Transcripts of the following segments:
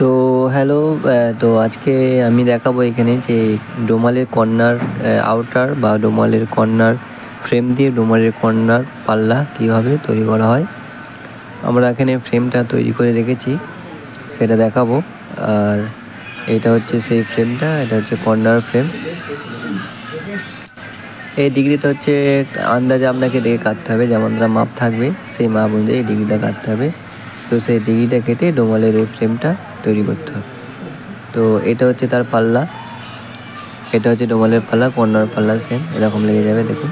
তো হ্যালো, তো আজকে আমি দেখাবো এখানে যে রুমালের কর্নার আউটার বা রুমালের কর্নার ফ্রেম দিয়ে রুমালের কর্নার পাল্লা কীভাবে তৈরি করা হয়। আমরা এখানে ফ্রেমটা তৈরি করে রেখেছি, সেটা দেখাবো। আর এটা হচ্ছে সেই ফ্রেমটা, এটা হচ্ছে কর্নার ফ্রেম। এই ডিগ্রিটা হচ্ছে আন্দাজে আপনাকে দেখে কাটতে হবে, যেমন মাপ থাকবে সেই মাপ অনুযায়ী ডিগ্রিটা কাটতে হবে। তো সেই ডিগ্রিটা কেটে রুমালের এই ফ্রেমটা তৈরি করতে হবে। তো এটা হচ্ছে তার পাল্লা, এটা হচ্ছে রুমালের পাল্লা, কর্নার পাল্লা সেম এরকম লেগে যাবে, দেখুন।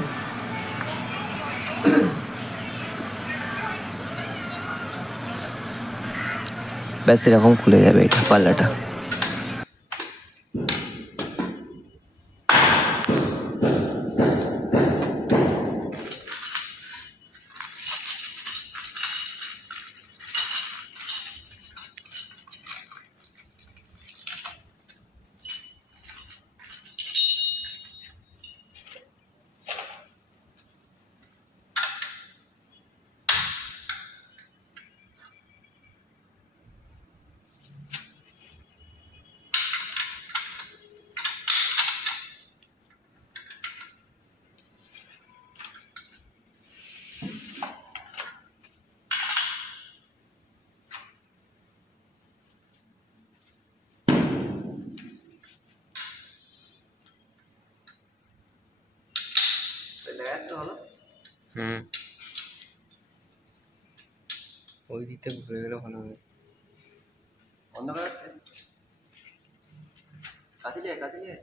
ব্যাস এরকম খুলে যাবে এটা পাল্লাটা। ওই দিকটা ঘুরে গেলে ভালো হবে। অন্ধকার আছে, কাছে নিয়ে কাছে নিয়ে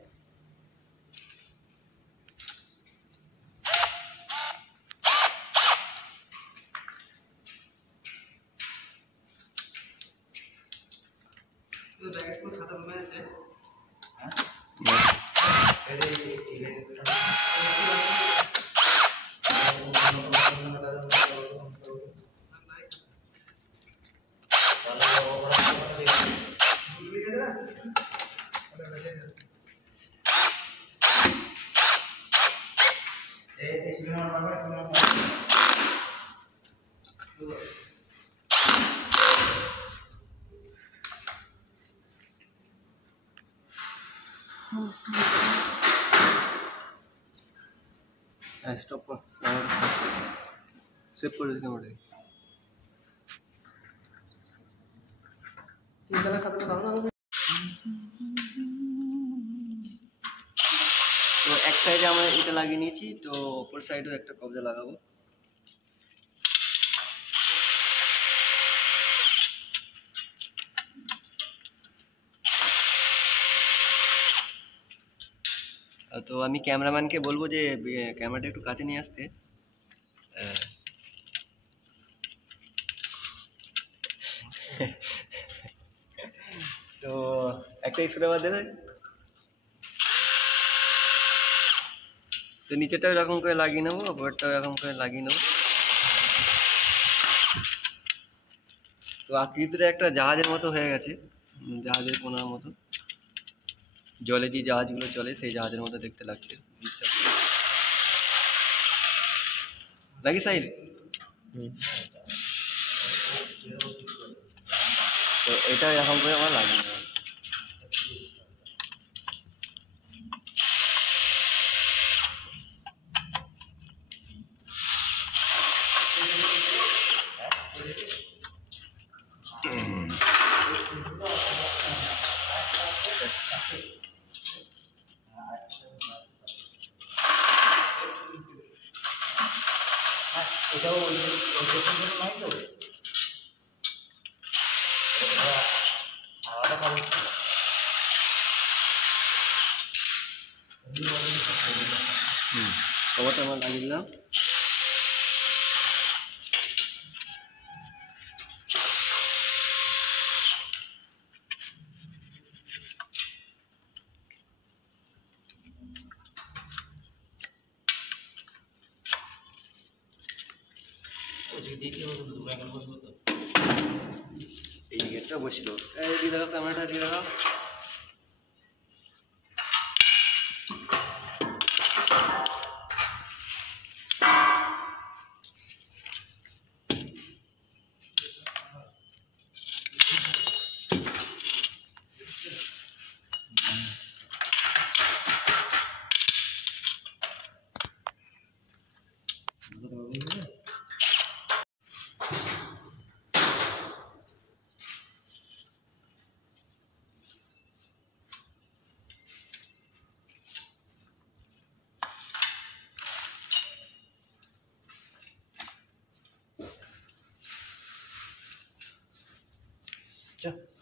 খাতা রুমে আছে। স্টপ কর, সেভ করে দিতে পারে। তো এক সাইডে আমরা এটা লাগিয়ে নিয়েছি, তো অপর সাইডেও একটা কবজা লাগাবো। তো আমি ক্যামেরাম্যানকে বলবো যে ক্যামেরাটা একটু কাছে নিয়ে আসতে। তো একটা স্ক্রুড্রাইভার দেবে। তো নিচেটাও এরকম করে লাগিয়ে নেবো, উপরটাও এরকম করে লাগিয়ে নেবো। তো আকৃতিটা একটা জাহাজের মতো হয়ে গেছে, জাহাজের কোনার মতো, জলে যে জাহাজগুলো চলে সেই জাহাজের মতো দেখতে লাগছে। নাকি সাইল? তো এটা এরকম করে আমার লাগিয়ে নেবো। এটাও নাই তো, আলাদা কাজ হচ্ছে। কভারটা আমার লাগিয়ে দিলাম। এই গেটটা বসলো, এই দিয়ে দেখো, ক্যামেরাটা দিয়ে দেখো। আচ্ছা